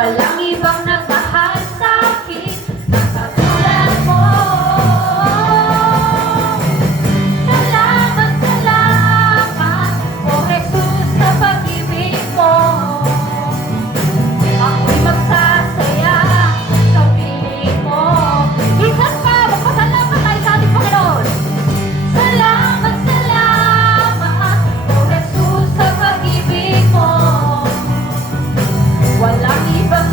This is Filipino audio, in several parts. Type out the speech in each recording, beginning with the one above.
Walang ibang nagmahal sa'kin na katulad mo. Salamat, salamat, O Jesus, sa pag-ibig mo. Ako'y magsasaya sa piling mo. Minsan pa, magpasalamat tayo sa ating Panginoon. Salamat, salamat, O Jesus, sa pag-ibig mo. Walang ibang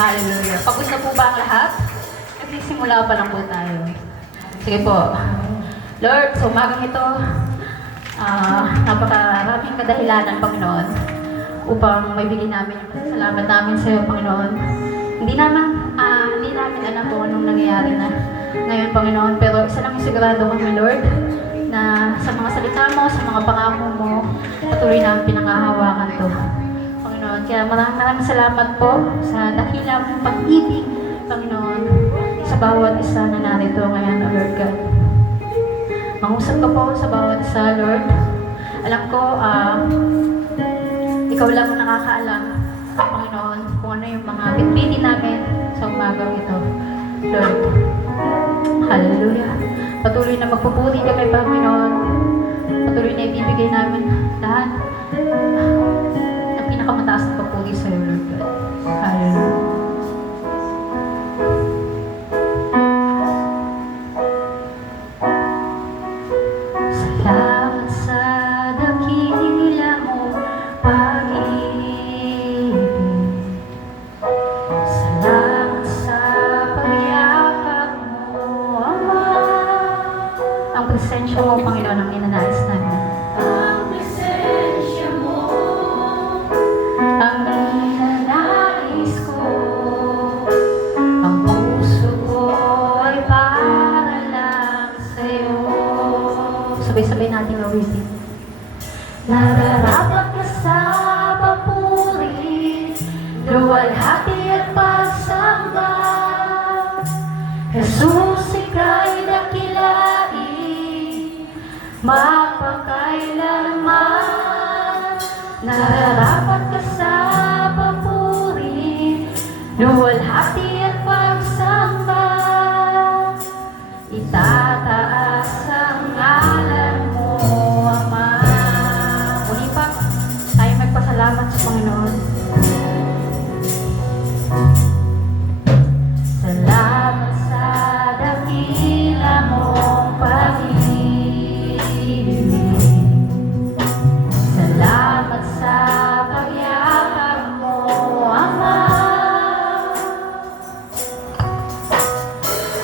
Hallelujah. Pagod na po ba ang lahat? Nagsisimula pa lang po tayo. Sige po. Lord, sa umagang ito, napakaraming kadahilanan, Panginoon, upang maibigay namin yung salamat namin sa iyo, Panginoon. Hindi namin alam kung anong nangyayari na ngayon, Panginoon, pero isa lang yung sigurado kami, Lord, na sa mga salita mo, sa mga pangako mo, patuloy namin pinangahawakan to. Panginoon, kaya maraming salamat po sa dakilang mong pag-ibig, Panginoon, sa bawat isa na narito ngayon, O Lord God. Mangusap ka po sa bawat isa, Lord. Alam ko, ikaw lang ang nakakaalam, Panginoon, kung ano yung mga bitbitin namin sa umagang ito. Lord, hallelujah. Patuloy na magpupuri kami, Panginoon. Patuloy na ibibigay namin lahat ng pinakamataas na papuri sa iyo, Lord God. Hallelujah. Salamat sa dakila mo pag-ibig. Salamat sa pagyakap mo, Ama. Ang presensya mo, Panginoon, ang ninanais namin. Ang presensya mo, ang ninanais ko. Ang puso ko ay para lang sa'yo. Sabay-sabay natin awitin. Nararapat ka sa papuri, luwalhati at pagsamba. Jesus, ika'y dakilain, mapakailanman. Nararapat ka sa papuri, luwalhati at pagsamba. Itataas ang ngalan mo, Ama. Muli pa, tayo magpasalamat sa Panginoon. Salamat sa dakila mong pag-ibig. Salamat sa pagyakap mo, Ama.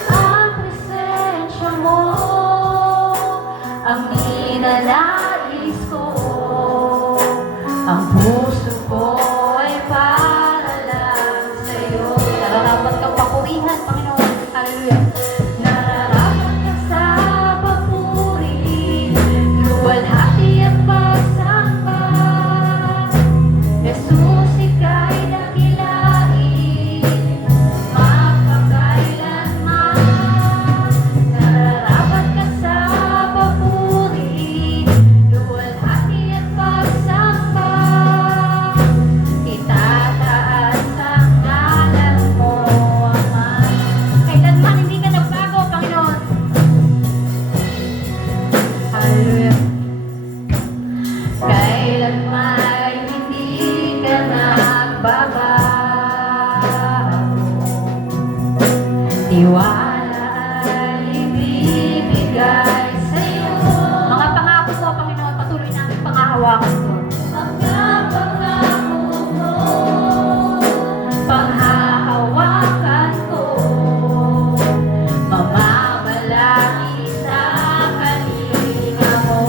Ang presensya mo, ang ninanais ko. Ang puso ko ay para lang sa'yo. Nararapat kang papurihan, Panginoon. Hallelujah. Nararapat ka sa papuri, luwalhati at pagsamba. Jesus, ika'y dakilain, mapakailanman. Nararapat ka sa papuri, luwalhati at pagsamba. Itataas ang ngalan mo, Ama. Kailanman hindi ka nagbago, Panginoon. Hallelujah. Kailanman hindi ka nagbabago. Tiwala ay ibibigay sa'yo. Mga pangako mo, Panginoon, patuloy namin pangahawakan ko. Mga pangako mo, panghahawakan ko. Mamamalaki sa kalinga mo.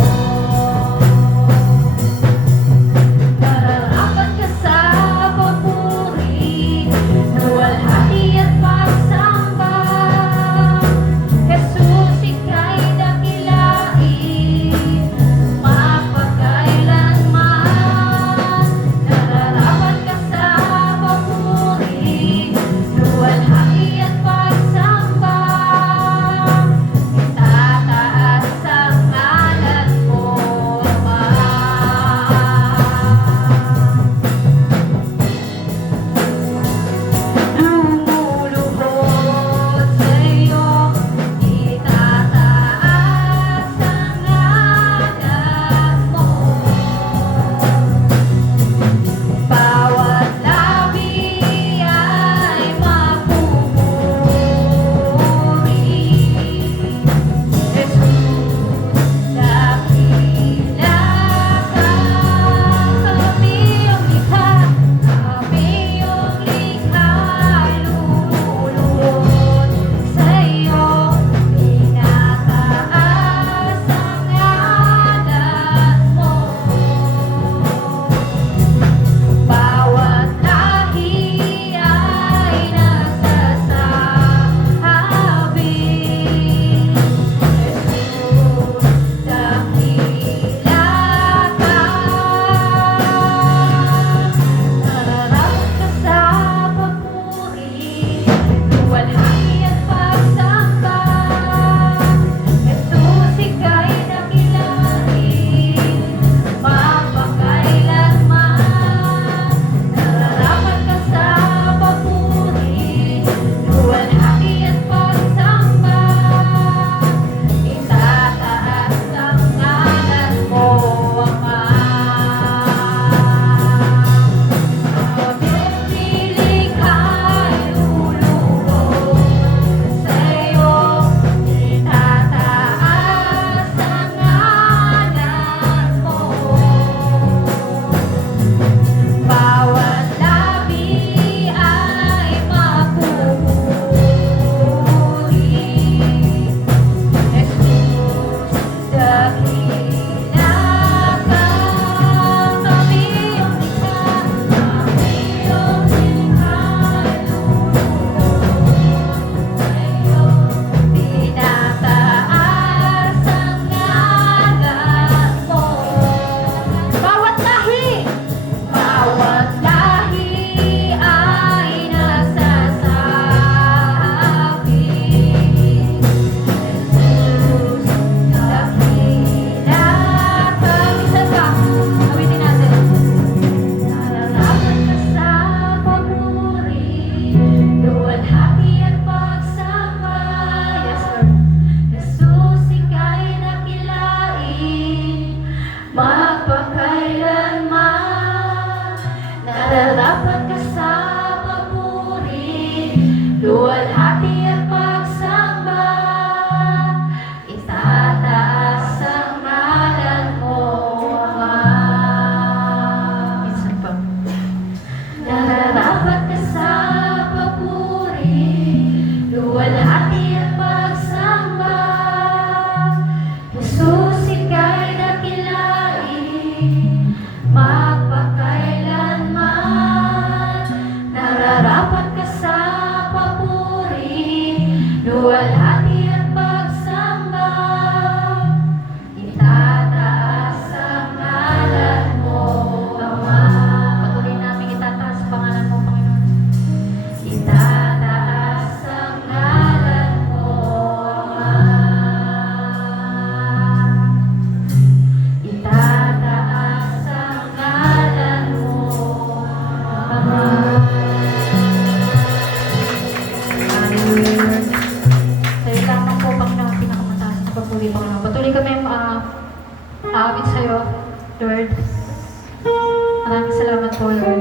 Maraming salamat po, Lord.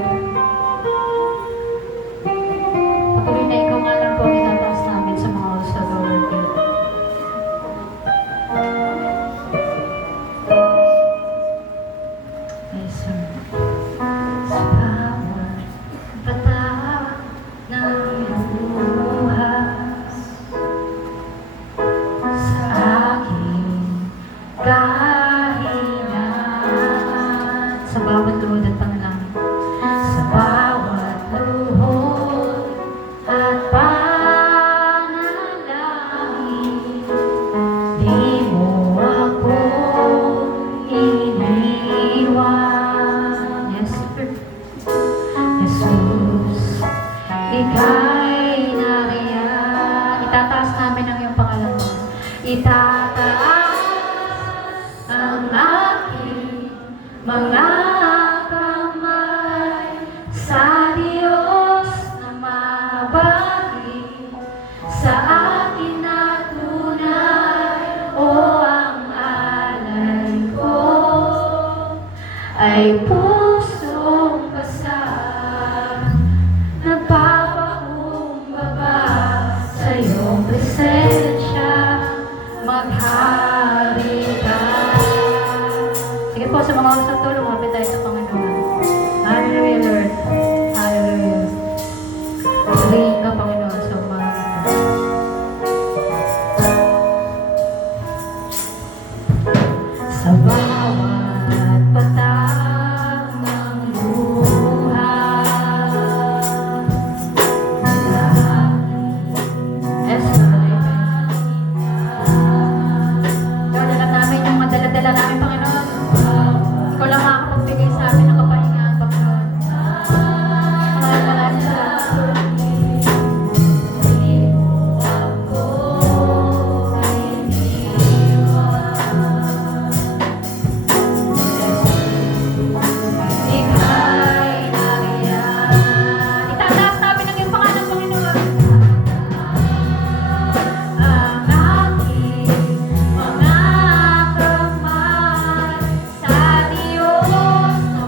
Patuloy na ikaw nga lang po ang itataas namin sa mga oras na to, Lord. Yes, sir. Sa bawat patak ng luhas sa aking kahinaan, sa bawat luhod at panalangin, sa bawat luhod at panalangin, di mo ako iniwan. Yes, sir. Jesus, ika'y nariyan. Itataas namin ang iyong pangalan mo. Itataas ang aking mga kamay sa Diyos na mabagi, sa akin na tunay, o ang alay ko ay pusong basag, nagpapakumbaba sa iyong presensya, maghari ka. Sige po, sa mga oras na to, lumapit tayo sa Panginoon. Hallelujah, Lord. Hallelujah. Pagalihin ka, Panginoon, sa umaga na to. Sa bawat patak ng luha, Lord, alam namin yung madala-dala namin, Panginoon. Ikaw lang makakapagbigay sa amin ng kapahingaan, Panginoon. Maraming salamat. Ika'y nariyan. Itataas namin ang iyong pangalan, Panginoon. Ang aking mga kamay sa Diyos na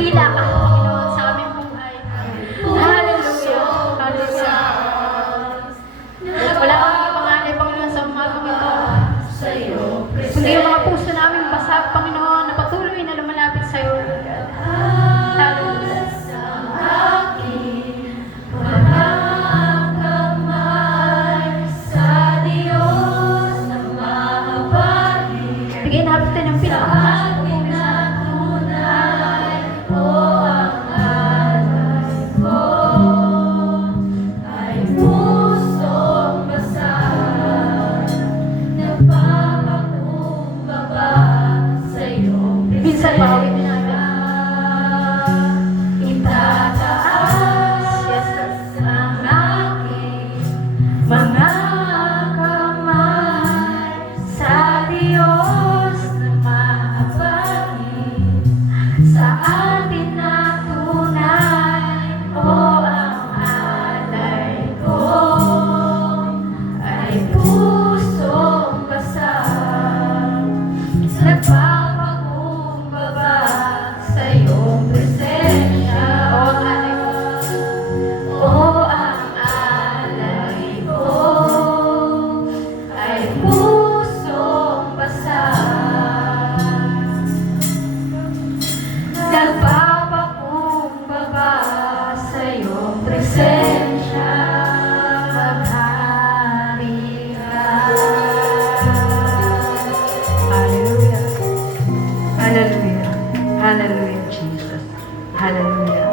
dakila ka, Panginoon, sa aming buhay. Hallelujah. Hallelujah. Wala kang kapanganay, Panginoon, sa umagang ito. Kundi yung mga puso namin basag, Panginoon, na patuloy na lumalapit sa iyo. Hallelujah. Bigyan natin ng pinakamataas na pupuri sa minsan bawin din namin. Itataas, yes, ang aking mga kamay sa Diyos na mahabagin. Sa atin na tunay, o ang alay ko ay pusong basag. Nagpapakumbaba sa iyong presensya. O ang alay ko ay pusong basag. Nagpapakumbaba sa iyong presensya. Maghari ka. Hallelujah. Hallelujah. Hallelujah, Jesus. Hallelujah.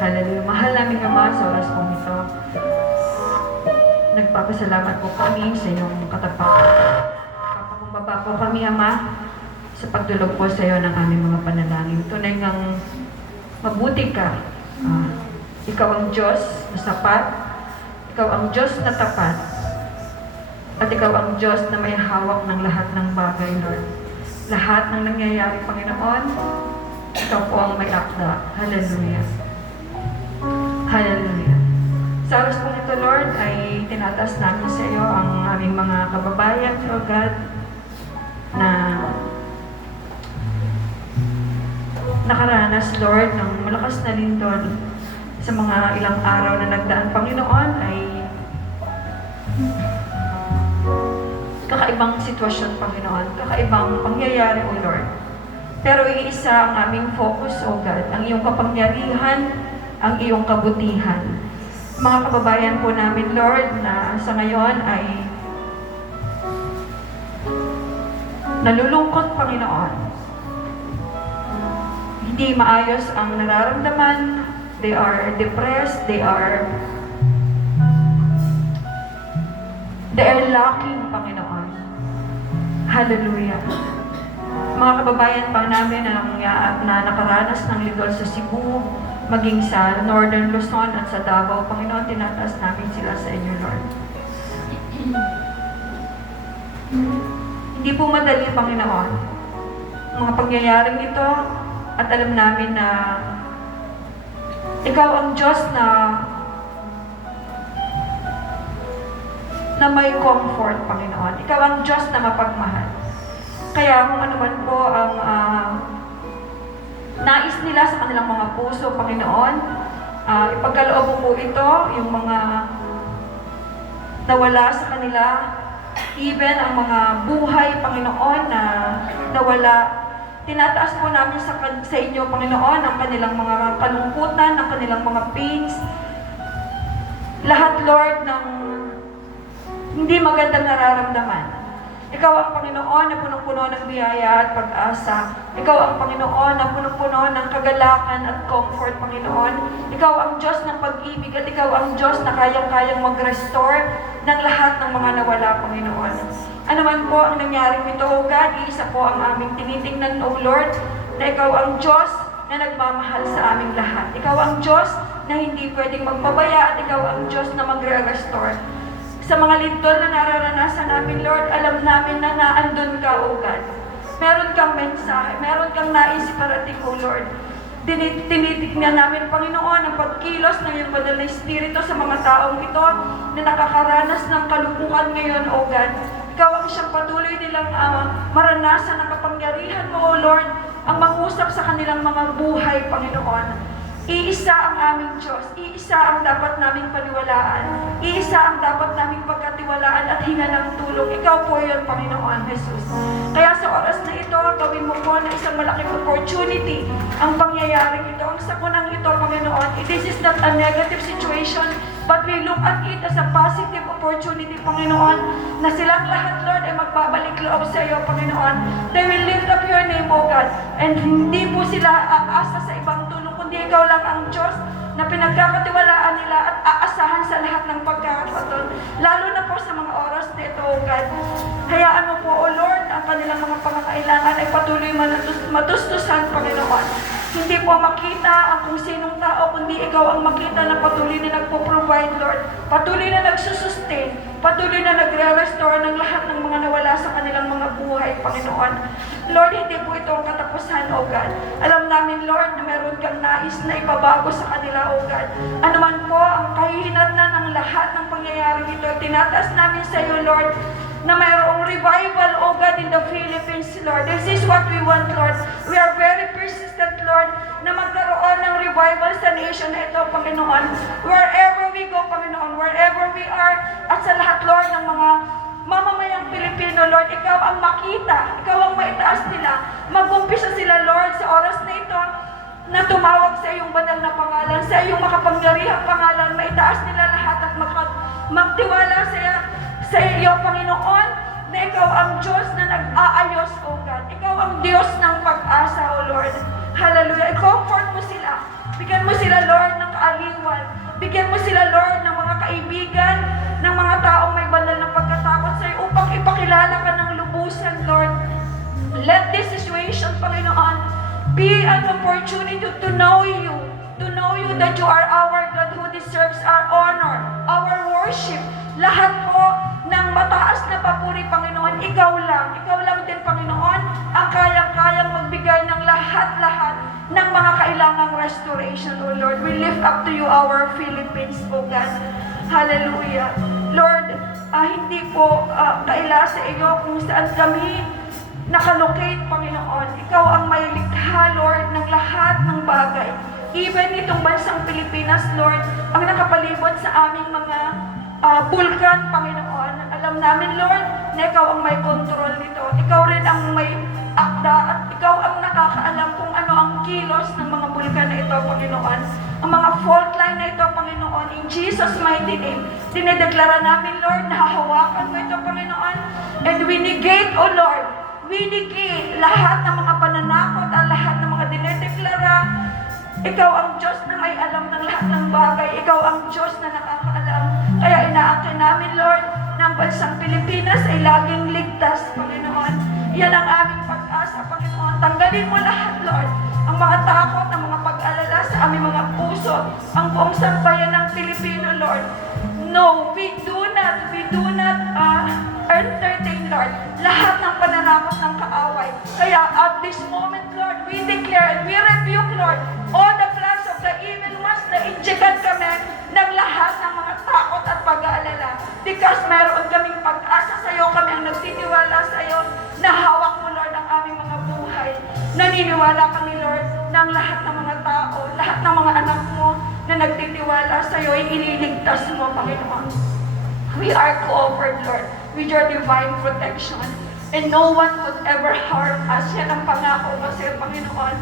Hallelujah. Mahal naming Ama, sa oras pong ito, nagpapasalamat po kami sa iyong katapat. Papakumbaba po kami, Ama, sa pagdulog po sa iyo ng aming mga panalangin. Tunay ngang mabuti ka. Ikaw ang Diyos na sapat. Ikaw ang Diyos na tapat. At ikaw ang Diyos na may hawak ng lahat ng bagay, Lord. Lahat ng nangyayari, Panginoon, ikaw po ang may akda. Hallelujah. Hallelujah. Sa oras po ito, Lord, ay tinataas namin sa iyo ang aming mga kababayan, Lord God, na nakaranas, Lord, ng malakas na lindol sa mga ilang araw na nagdaan, Panginoon, ay kakaibang sitwasyon, Panginoon, kakaibang pangyayari, O Lord. Pero iisa ang aming focus, O God, ang iyong kapangyarihan, ang iyong kabutihan. Mga kababayan po namin, Lord, na sa ngayon ay nalulungkot, Panginoon. Hindi maayos ang nararamdaman. They are depressed. They are lacking, Panginoon. Hallelujah. Mga kababayan pa namin na nakaranas ng lindol sa Cebu, maging sa Northern Luzon at sa Davao, Panginoon, tinataas namin sila sa inyo, Lord. Hindi po madali, Panginoon, mga pangyayaring ito, at alam namin na ikaw ang Diyos na may comfort, Panginoon. Ikaw ang Diyos na mapagmahal. Kaya kung ano man po ang nais nila sa kanilang mga puso, Panginoon, ipagkaloob mo po ito, yung mga nawala sa kanila, even ang mga buhay, Panginoon, na nawala. Tinataas po namin sa inyo, Panginoon, ang kanilang mga kalungkutan, ang kanilang mga pains. Lahat, Lord, ng hindi magandang nararamdaman. Ikaw ang Panginoon na punong-puno ng biyaya at pag-asa. Ikaw ang Panginoon na punong-puno ng kagalakan at comfort, Panginoon. Ikaw ang Diyos ng pag-ibig at ikaw ang Diyos na kayang-kayang mag-restore ng lahat ng mga nawala, Panginoon. Ano man po ang nangyaring ito, O God, iisa po ang aming tinitingnan, O Lord, na ikaw ang Diyos na nagmamahal sa aming lahat. Ikaw ang Diyos na hindi pwedeng magpabaya at ikaw ang Diyos na magre-restore. Sa mga lindol na nararanasan namin, Lord, alam namin na naandun ka, O God. Meron kang mensahe, meron kang nais parating, O Lord. Tinitignan namin, Panginoon, ang pagkilos ng iyong banal na Espiritu sa mga taong ito na nakakaranas ng kalungkutan ngayon, O God. Ikaw ang siyang patuloy nilang maranasan ng kapangyarihan mo, O Lord, ang mangusap sa kanilang mga buhay, Panginoon. Iisa ang aming Diyos, iisa ang dapat naming paniwalaan, iisa ang dapat naming pagkatiwalaan at hinga ng tulong. Ikaw po yun, Panginoon Jesus. Kaya sa oras na ito, gawin mo po na isang malaking opportunity ang pangyayaring ito. Ang sakunang ito, Panginoon, this is not a negative situation, but we look at it as a positive opportunity, Panginoon, na silang lahat, Lord, ay magbabalik loob sa iyo, Panginoon. They will lift up your name, O God, and hindi po sila aasa sa ibang tulong, kundi ikaw lang ang Diyos na pinagkakatiwalaan nila at aasahan sa lahat ng pagkakataon, lalo na po sa mga oras na ito, O God. Hayaan mo po, O Lord, ang kanilang mga pangangailangan ay patuloy matustusan, Panginoon. Hindi po makita ang kung sinong tao, kundi ikaw ang makita na patuloy na nagpo-provide, Lord. Patuloy na nagsusustain. Patuloy na nagre-restore ng lahat ng mga nawala sa kanilang mga buhay, Panginoon. Lord, hindi po ito ang katapusan, O God. Alam namin, Lord, na meron kang nais na ipabago sa kanila, O God. Ano man po ang kahihinatnan ng lahat ng pangyayaring ito, tinataas namin sa iyo, Lord, na mayroong revival, O God, in the Philippines, Lord. This is what we want, Lord. We are very persistent, Lord, na magkaroon ng revival sa nation na ito, Panginoon. Wherever we go, Panginoon, wherever we are, at sa lahat, Lord, ng mga mamamayang Pilipino, Lord, ikaw ang makita, ikaw ang maitaas nila. Mag-umpisa sila, Lord, sa oras na ito, na tumawag sa iyong banal na pangalan, sa iyong makapangyarihang pangalan, maitaas nila lahat at magtiwala sa iyo, Panginoon, na ikaw ang Diyos na nag-aayos, O God. Ikaw ang Diyos ng pag-asa, O Lord. Hallelujah. I-comfort mo sila. Bigyan mo sila, Lord, ng kaaliwan. Bigyan mo sila, Lord, ng mga kaibigan, ng mga taong may banal na pagkatakot sa iyo upang ipakilala ka ng lubusan, Lord. Let this situation, Panginoon, be an opportunity to know you that you are our God who deserves our honor, our worship. Lahat po ng mataas na papuri, Panginoon, ikaw lang din, Panginoon, ang kayang-kayang magbigay ng lahat-lahat ng mga kailangang restoration, O Lord. We lift up to you our Philippines, O God. Hallelujah. Lord, hindi po kaila sa iyo kung saan kami nakalocate, Panginoon. Ikaw ang may likha, Lord, ng lahat ng bagay. Even itong bansang Pilipinas, Lord, ang nakapalibot sa aming mga bulkan, Panginoon. Alam namin, Lord, na ikaw ang may control nito. Ikaw rin ang may akda at ikaw ang nakakaalam kung ano ang kilos ng mga bulkan na ito, Panginoon. Ang mga fault line na ito, Panginoon, in Jesus' mighty name, dinedeklara namin, Lord, na hahawakan mo ito, Panginoon, and we negate, O Lord, we negate lahat ng mga pananakot at lahat ng mga dinedeklara. Ikaw ang Diyos na may alam ng lahat ng bagay. Ikaw ang Diyos na nakakaalam. Kaya inaakin namin, Lord, na ang bansang Pilipinas ay laging ligtas, Panginoon. Yan ang aming pag-asa, Panginoon. Tanggalin mo lahat, Lord, ang mga takot, ang mga pag-alala sa aming mga puso, ang buong sambayan ng Pilipino, Lord. No, we do not entertain, Lord, lahat ng pananakot ng kaaway. Kaya at this moment, Lord, we declare and we rebuke, Lord, all the plans of the evil ones na injikan kami ng lahat ng mga takot at pag-aalala. Because meron kaming pag-asa sa iyo, kami ang nagtitiwala sa iyo, na hawak mo, Lord, ang aming mga buhay. Naniniwala kami, Lord, ng lahat ng mga tao, lahat ng mga anak mo na nagtitiwala sa iyo ay ililigtas mo, Panginoon. We are covered, Lord, with your divine protection. And no one could ever harm us. Yan ang pangako mo sa Panginoon.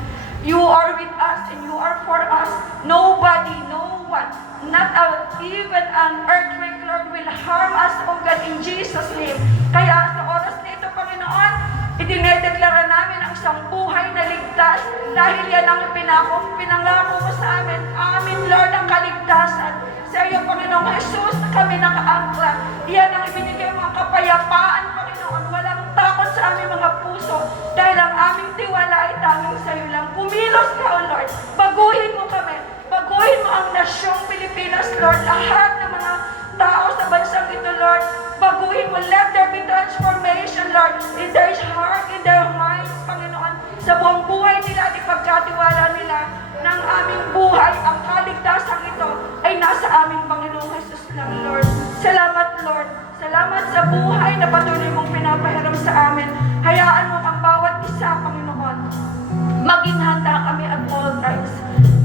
You are with us and you are for us. Nobody, no one, not even an earthquake, Lord, will harm us, O God, in Jesus' name. Kaya sa oras na ito, Panginoon, idinedeklara namin ang isang buhay na ligtas dahil yan ang pinangako mo sa amin. Amin, Lord, ang kaligtasan. Sa iyo, Panginoong Jesus, na kami nakaangkla. Iyan ang ibinigay mga kapayapaan, Panginoon. Walang takot sa aming mga puso dahil ang aming tiwala ay tanging sa iyo lang. Kumilos ka, O Lord. Baguhin mo kami. Baguhin mo ang nasyong Pilipinas, Lord. Lahat ng mga tao sa bansang ito, Lord. Baguhin mo. Let there be transformation, Lord, in their heart, in their minds, Panginoon. Sa buong buhay nila at ipagkatiwala nila ng aming buhay, ang kaligtasan ito ay nasa aming Panginoong Jesus lang, Lord. Salamat, Lord. Salamat sa buhay na patuloy mong pinapahiram sa amin. Hayaan mo ang bawat isa, Panginoon, handa kami at all times.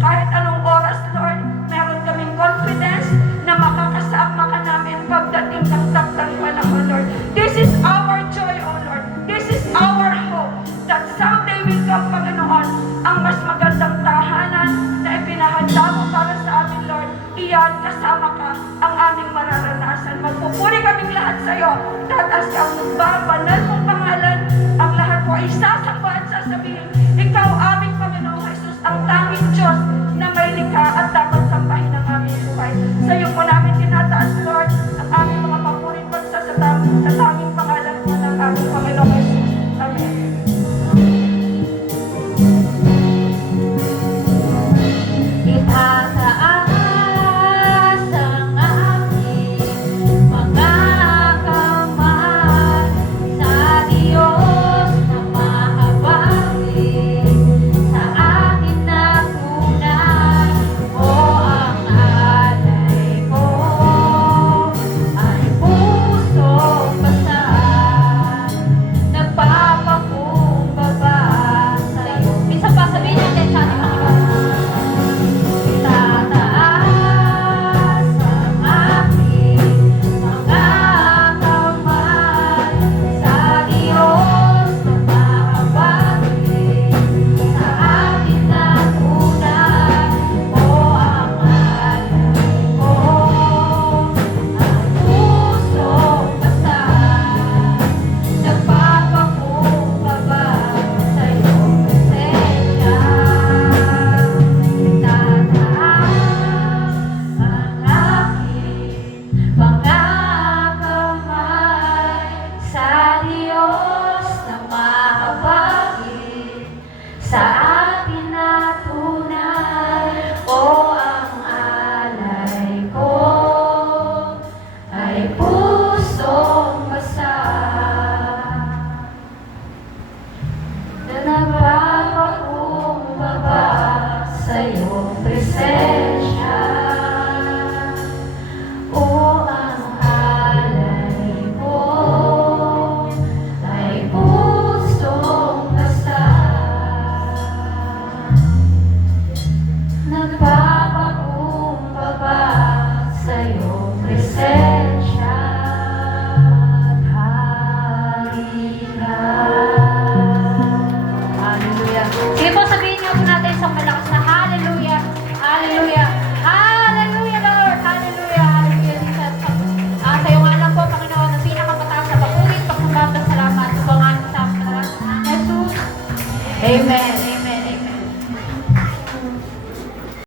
Kahit anong oras, Lord, meron kaming confidence na makakasama ka namin pagdating ng takdang panahon, Lord. This is our joy, O Lord. This is our hope that someday will come, Panginoon, ang mas magandang tahanan na ipinahanda mo para sa amin, Lord. Iyan, kasama ka, ang aming mararanasan. Magpupuri kaming lahat sa iyo. Tataas ka ang banal mong pangalan. Ang lahat po ay sasamba at sasabihin, ikaw aming Panginoong Jesus, ang tanging Diyos na may likha at dapat sambahin ang aming buhay. Sa iyo po namin tinataas, Lord, ang aming mga papurit pagsasatang sa tanging pangalan po ng aming Panginoong Jesus. Amen. Itataas ang aking mga kamay sa Diyos na mahabagin, sa akin na tunay o ang alay ko ay pusong basa, nagpapakumbaba sa'yo. Minsan pa sabihin natin sa ating Panginoon. Itataas ang aking mga kamay sa Diyos na mahabagin, sa akin na tunay o ang alay ko ang pusong basa, nagpapakumbaba sa iyong presensya. Itataas ang aking mga kamay sa Diyos na mahabagin, sa akin na tunay o ang alay ko ay pusong basa, na nagpapakumbaba sa iyong presensya. O ang alay ko ay pusong basa, nagpapakumbaba sa iyong presensya. Halina. Hallelujah. Sige po, sabihin niyo po natin sa malakas na hallelujah, hallelujah, hallelujah, Lord, hallelujah, hallelujah, Jesus. Sa iyo nga lang po, Panginoon, ang pinakamataas na papulit, pagsambang at salamat, subangan sa amin, Jesus. Amen, amen, amen.